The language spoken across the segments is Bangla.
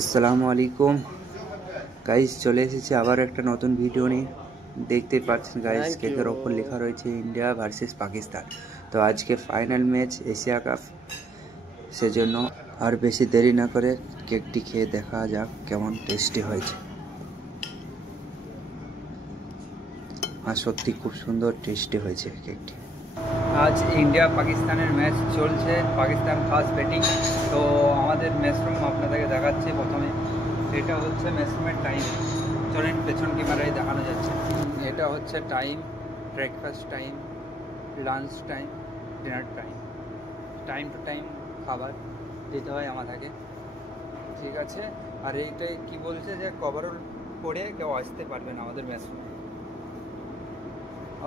আসসালামু আলাইকুম গাইস, চলে এসেছি আবার একটা নতুন ভিডিও নিয়ে। দেখতে পাচ্ছেন গাইস, কেকের ওপর লেখা রয়েছে ইন্ডিয়া ভার্সেস পাকিস্তান। তো আজকে ফাইনাল ম্যাচ এশিয়া কাপ, সেজন্য আর বেশি দেরি না করে কেকটি খেয়ে দেখা যাক কেমন টেস্টি হয়েছে। আর সত্যি খুব সুন্দর টেস্টি হয়েছে কেকটি। আজ ইন্ডিয়া পাকিস্তানের ম্যাচ চলছে, পাকিস্তান ফার্স্ট ব্যাটিং। তো আমাদের ম্যাচরুম আপনাদেরকে দেখাচ্ছি। প্রথমে এটা হচ্ছে ম্যাচরুমের টাইম, চলেন পেছন ক্যামেরায় দেখানো যাচ্ছে। এটা হচ্ছে time, breakfast time, lunch time, dinner time. Time to time খাবার দিতে হয় আমাদেরকে, ঠিক আছে। আর এইটাই কি বলছে যে কভারঅল পরে কেউ আসতে পারবে না আমাদের ম্যাচরুমে।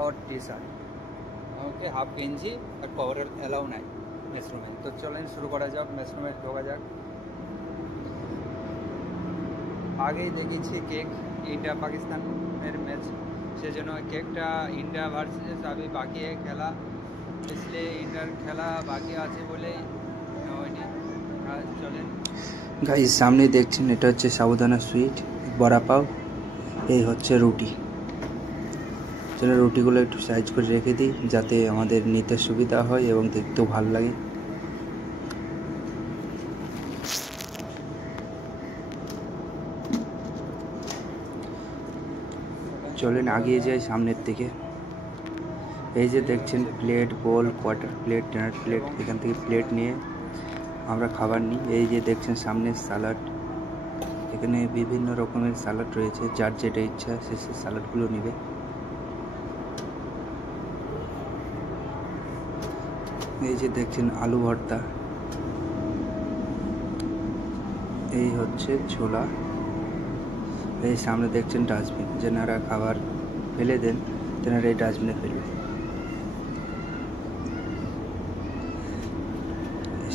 আর টি শার্ট, ওকে, হাফ গেঞ্জি আর কভারঅল অ্যালাউ নাই ম্যাচরুমে। তো চলেন শুরু করা যাক, ম্যাচরুমে ঢোকা যাক। আগেই দেখেছি কেক ইন্ডিয়া পাকিস্তানের ম্যাচ, সেজন্য কেকটা ইন্ডিয়া ভার্সেস अभी बाकी है खेला, इसलिए इंडियार খেলা বাকি আছে বলে হয়নি। চলেন গাইস, সামনে দেখছেন এটা হচ্ছে সাবুদানা সুইট, বড়া পাও, এই হচ্ছে রুটি। চলো রুটিগুলো একটু সাইজ করে রেখে দিই যাতে আমাদের নিতে সুবিধা হয় এবং দেখতেও ভালো লাগে। চলেন আগিয়ে যাই সামনের দিকে। এই যে দেখছেন প্লেট, বোল, কোয়ার্টার প্লেট, ডিনার প্লেট, এখান থেকে প্লেট নিয়ে আমরা খাবার নিই। এই যে দেখছেন সামনে সালাড, এখানে বিভিন্ন রকমের সালাড রয়েছে, যার যেটা ইচ্ছা সে সালাডগুলো নেবে। এই যে দেখছেন আলু ভর্তা, এই হচ্ছে ছোলা। এই সামনে দেখছেন ডাস্টবিন, যেনারা খাবার ফেলে দেন তেনারা এই ডাস্টবিনে ফেলবে।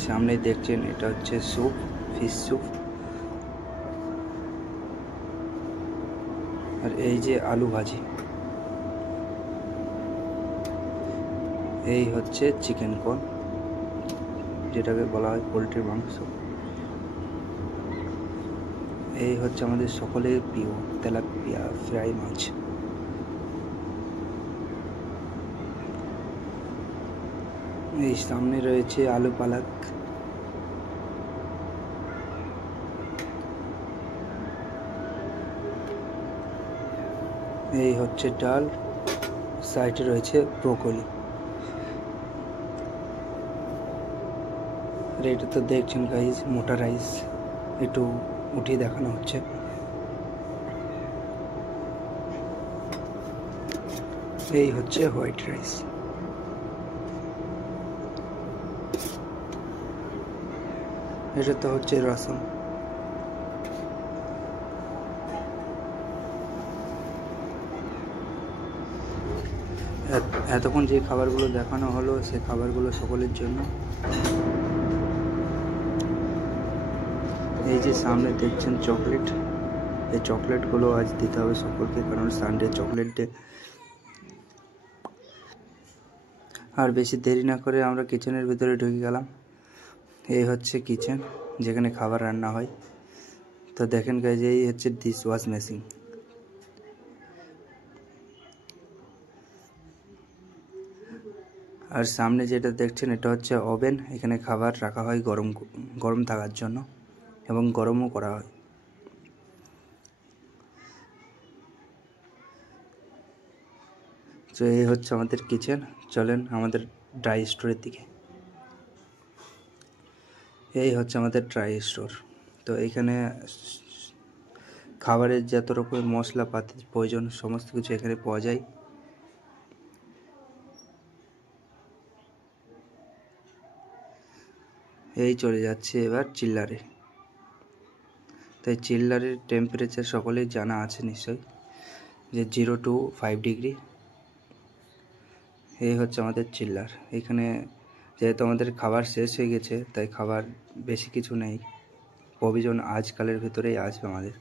সামনে দেখছেন এটা হচ্ছে স্যুপ, ফিশ স্যুপ। আর এই যে আলু ভাজি, এই হচ্ছে চিকেন কর্ন, যেটাকে বলা হয় পোলট্রির মাংস। এই হচ্ছে আমাদের সকলের প্রিয় তেলাপিয়া ফ্রাই মাছ। এই সামনে রয়েছে আলু পালাক। এই হচ্ছে ডাল, সাইডে রয়েছে ব্রোকলি। আর এটা তো দেখছেন গাইস মোটা রাইস, একটু উঠিয়ে দেখানো হচ্ছে। এই হচ্ছে হোয়াইট রাইস। এটা তো হচ্ছে রসম। এতক্ষণ যে খাবারগুলো দেখানো হলো সে খাবারগুলো সকলের জন্য। এই যে সামনে দেখছেন চকলেট, এই চকলেটগুলো আজ দিতে হবে সকলকে, কারণ সানডে চকলেট ডে। আর বেশি দেরি না করে আমরা কিচেনের ভিতরে ঢুকে গেলাম। এই হচ্ছে কিচেন, যেখানে খাবার রান্না হয়। তো দেখেন গাইজ, এই হচ্ছে ডিশ ওয়াশ মেশিন। আর সামনে যেটা দেখছেন এটা হচ্ছে ওভেন, এখানে খাবার রাখা হয় গরম গরম থাকার জন্য এবং গরমও করা হয়। তো এই হচ্ছে আমাদের কিচেন। চলেন আমাদের ড্রাই স্টোরের দিকে। এই হচ্ছে আমাদের ড্রাই স্টোর। তো এখানে খাবারের যত রকমের মশলাপাতি প্রয়োজন সমস্ত কিছু এখানে পাওয়া যায়। এই চলে যাচ্ছে এবার চিল্লারে। তাই চিল্লারের টেম্পারেচার সকলেই জানা আছে নিশ্চয়ই, যে 0 to 5 ডিগ্রি। এই হচ্ছে আমাদের চিল্লার। এখানে যেহেতু আমাদের খাবার শেষ হয়ে গেছে তাই খাবার বেশি কিছু নেই, প্রভিজন আজকালের ভিতরেই আসবে আমাদের।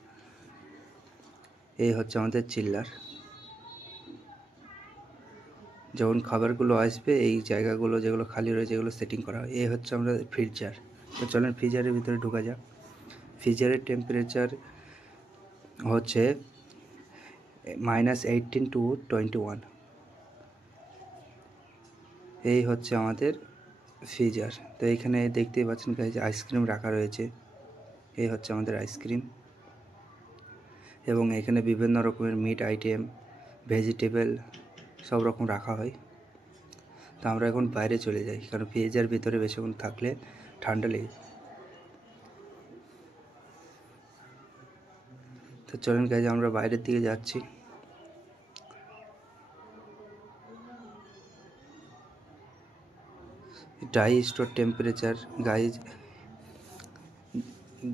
এই হচ্ছে আমাদের চিল্লার। যখন খাবারগুলো আসবে এই জায়গাগুলো যেগুলো খালি রয়েছে এগুলো সেটিং করা হয়। এই হচ্ছে আমাদের ফ্রিজার। তো চলেন ফ্রিজারের ভিতরে ঢোকা যাক। ফ্রিজারের টেম্পারেচার হচ্ছে -18 to 21। এই হচ্ছে আমাদের ফ্রিজার। তো এইখানে দেখতেই পাচ্ছেন গাইজ আইসক্রিম রাখা রয়েছে। এই হচ্ছে আমাদের আইসক্রিম, এবং এখানে বিভিন্ন রকমের মিট আইটেম, ভেজিটেবল সব রকম রাখা হয়। তো আমরা এখন বাইরে চলে যাই, কারণ ফ্রিজের ভিতরে বেশিক্ষণ থাকলে ঠান্ডা লেগে। তো চলুন গাইজ আমরা বাইরের দিকে যাচ্ছি। ड्राई स्टोर टेम्परेचर गाइज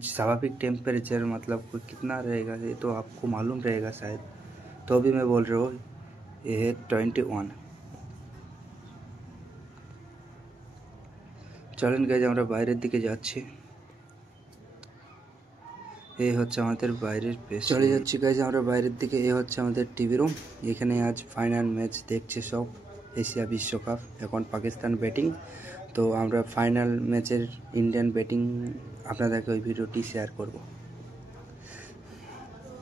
स्वाभाविक टेम्परेचर मतलब कितना रहेगा ये तो आपको मालूम रहेगा शायद, तो अभी मैं बोल रहा हूँ ये है 21। চলেন গাইজ আমরা বাইরের দিকে যাচ্ছি। এই হচ্ছে আমাদের বাইরের পেশ। চলে যাচ্ছি গাইজ আমরা বাইরের দিকে। এই হচ্ছে আমাদের টিভি রুম। এখানে আজ ফাইনাল ম্যাচ দেখছে সব, এশিয়া বিশ্বকাপ। এখন পাকিস্তান ব্যাটিং, তো আমরা ফাইনাল ম্যাচের ইন্ডিয়ান ব্যাটিং আপনাদেরকে ওই ভিডিওটি শেয়ার করব।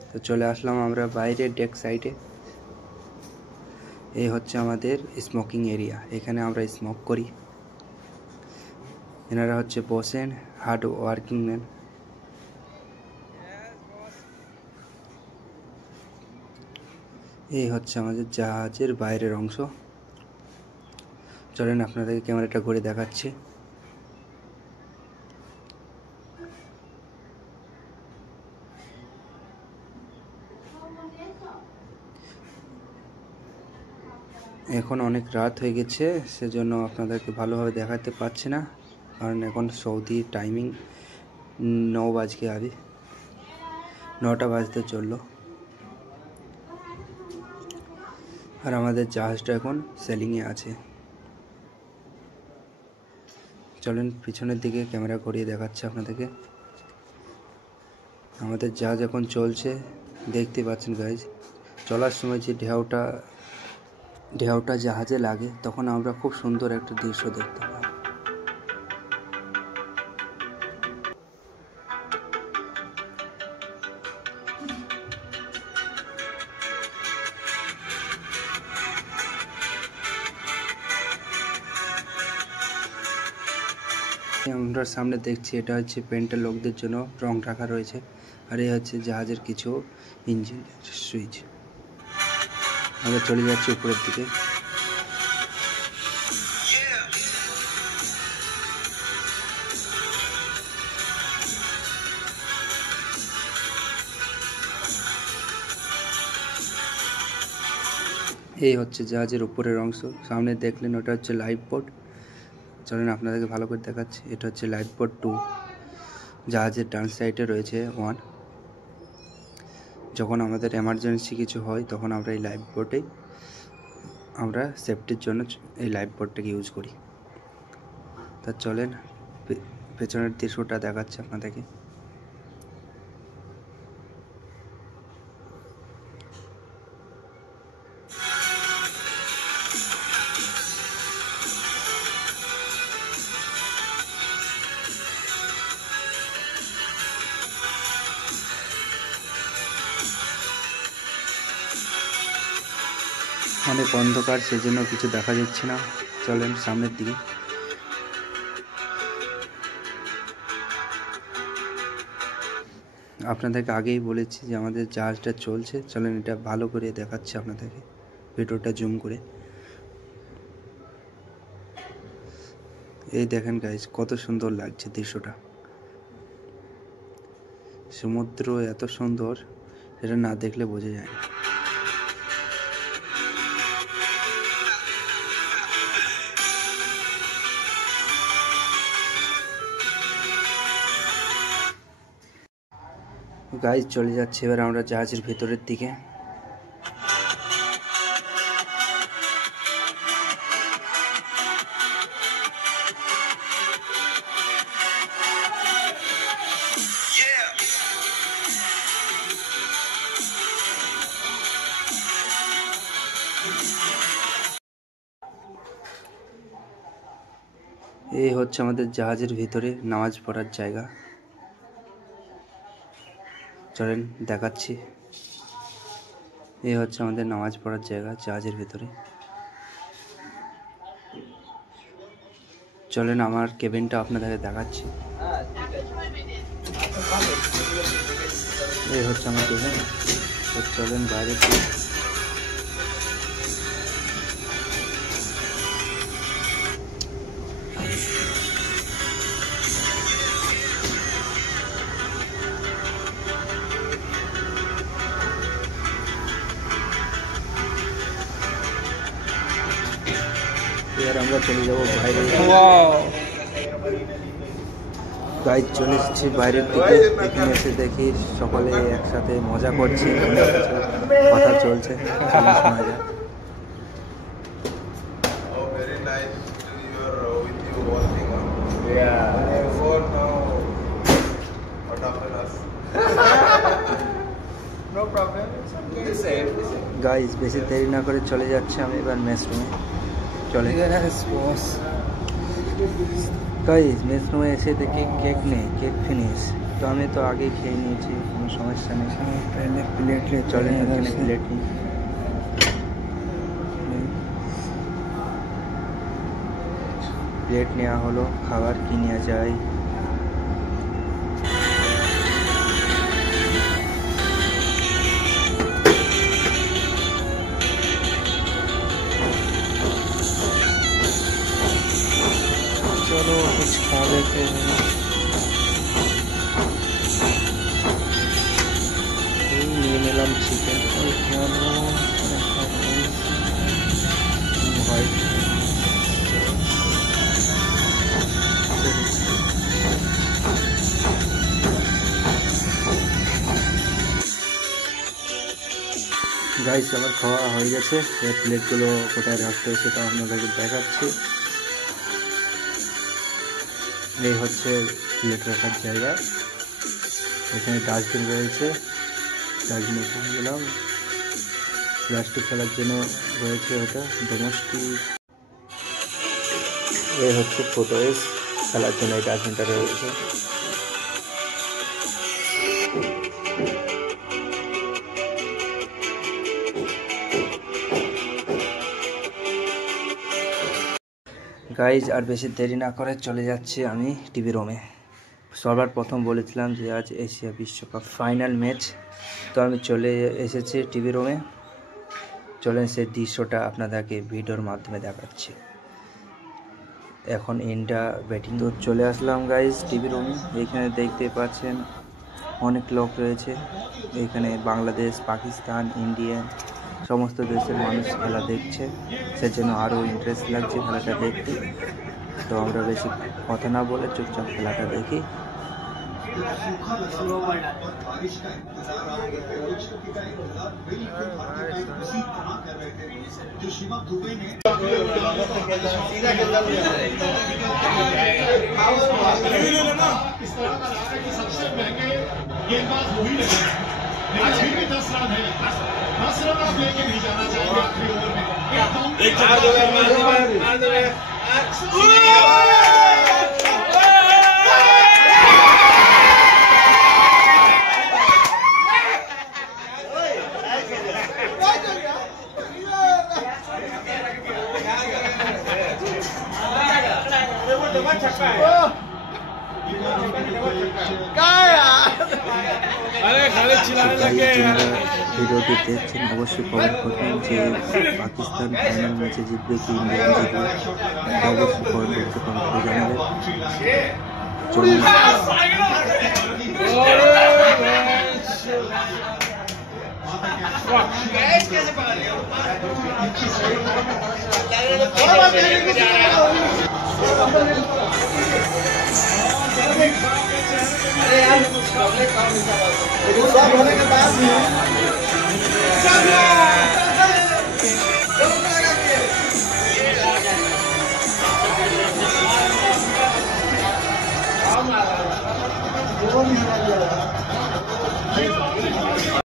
তো চলে আসলাম আমরা বাইরে ডেক সাইডে। এই হচ্ছে আমাদের স্মোকিং এরিয়া, এখানে আমরা স্মোক করি। এনারা হচ্ছে বসেন হার্ড ওয়ার্কিং ম্যান। এই হচ্ছে আমাদের জাহাজের বাইরের অংশ। চলেন আপনাদেরকে ক্যামেরাটা ঘুরে দেখাচ্ছি। এখন অনেক রাত হয়ে গেছে, সেজন্য আপনাদেরকে ভালোভাবে দেখাতে পারছি না, কারণ এখন সৌদি টাইমিং 9 বাজকে আবি 9টা বাজতে চললো। আর আমাদের জাহাজটা এখন সেলিংয়ে আছে। চলেন পিছনের দিকে ক্যামেরা ঘুরিয়ে দেখাচ্ছে আপনাদেরকে। আমাদের জাহাজ এখন চলছে, দেখতে পাচ্ছেন গাইজ। চলার সময় যে ঢেউটা জাহাজে লাগে, তখন আমরা খুব সুন্দর একটা দৃশ্য দেখতে পাই। আমরা সামনে দেখছি এটা হচ্ছে পেন্টের লোকদের জন্য রং রাখা রয়েছে, আর এই হচ্ছে জাহাজের কিছু ইঞ্জিন সুইচ। আমরা চলে যাচ্ছি উপরের দিকে। এই হচ্ছে জাহাজের উপরের অংশ। সামনে দেখলেন ওটা হচ্ছে লাইফ বোট। চলেন আপনাদেরকে ভালো করে দেখাচ্ছি। এটা হচ্ছে লাইফ বোট 2। জাহাজের ডান সাইডে রয়েছে 1। যখন আমাদের এমার্জেন্সি কিছু হয়, তখন আমরা এই লাইফ বোটেই আমরা সেফটির জন্য এই লাইফ বোটটাকে ইউজ করি। তা চলেন পেছনের দৃশ্যটা দেখাচ্ছে আপনাদেরকে। অনেক অন্ধকার, সেজন্য কিছু দেখা যাচ্ছে না। চলেন সামনের দিকে। আপনাদেরকে আগেই বলেছি যে আমাদের জাহাজটা চলছে। চলেন এটা ভালো করে দেখাচ্ছি আপনাদেরকে, ভিডিওটা জুম করে। এই দেখেন গাইজ, কত সুন্দর লাগছে দৃশ্যটা। সমুদ্র এত সুন্দর, এটা না দেখলে বোঝা যায় না। গাইজ চলে যাচ্ছে এবার আমরা জাহাজের ভেতরের দিকে। এই হচ্ছে আমাদের জাহাজের ভিতরে নামাজ পড়ার জায়গা। চলেন দেখাচ্ছি। এই হচ্ছে আমাদের নামাজ পড়ার জায়গা জাহাজের ভেতরে। চলেন আমার কেবিনটা আপনাদেরকে দেখাচ্ছি। এই হচ্ছে আমার কেবিন। চলেন বাইরে। এবার আমরা চলে যাবো বাইরে। গাইড চলে এসেছি বাইরের দিকে। এখানে এসে দেখি সকলে একসাথে মজা করছে, কথা চলছে, শোনা যায়। গাইজ বেশি দেরি না করে চলে যাচ্ছে আমি এবার মেস রুমে। চলে গাইজ মেস রুমে এসে দেখি কেক নেই, কেক ফিনিশ। তো আমি তো আগেই খেয়ে নিয়েছি, কোনো সমস্যা নেই। প্লেট চলে এখানে প্লেট নিই। প্লেট নেওয়া হলো, খাবার কি নেওয়া যায়। चलो कुछ खा लेते हैं। নিয়ে নিলাম চিকেন। গাইস আমার খাওয়া হয়ে গেছে। এই প্লেটগুলো কোথায় রাখতে হবে সেটা আপনাদেরকে দেখাচ্ছি। এই হচ্ছে প্লেট রাখার জায়গা। এখানে ডাস্টবিন রয়েছে, ডাস্টবিনে ফেলে দিলাম। প্লাস্টিক ফেলার জন্য রয়েছে ওটা ডোমেস্টিক। এই হচ্ছে ফুটওয়েজ ফেলার জন্য এই ডাস্টবিনটা রয়েছে। গাইজ আর বেশি দেরি না করে চলে যাচ্ছি আমি টিভি রুমে। সবার প্রথম বলেছিলাম যে আজ এশিয়া বিশ্বকাপ ফাইনাল ম্যাচ, তো আমি চলে এসেছি টিভি রুমে। চলেন সেই দৃশ্যটা আপনাদেরকে ভিডিওর মাধ্যমে দেখাচ্ছি। এখন ইন্ডিয়া ব্যাটিং। তো চলে আসলাম গাইজ টিভি রুমে। এইখানে দেখতে পাচ্ছেন অনেক লোক রয়েছে। এখানে বাংলাদেশ, পাকিস্তান, ইন্ডিয়া সমস্ত দেশের মানুষ খেলা দেখছে, সেজন্য আরও ইন্টারেস্ট লাগছে খেলাটা দেখতে। তো আমরা বেশি কথা না বলে চুপচাপ খেলাটা দেখি। ভিডিওটি দেখছেন অবশ্যই কমেন্ট করবেন যে পাকিস্তান ফাইনাল ম্যাচে জিতবে কি ইন্ডিয়া জিতবে, অবশ্যই কমেন্ট করে জানাবেন। अरे यार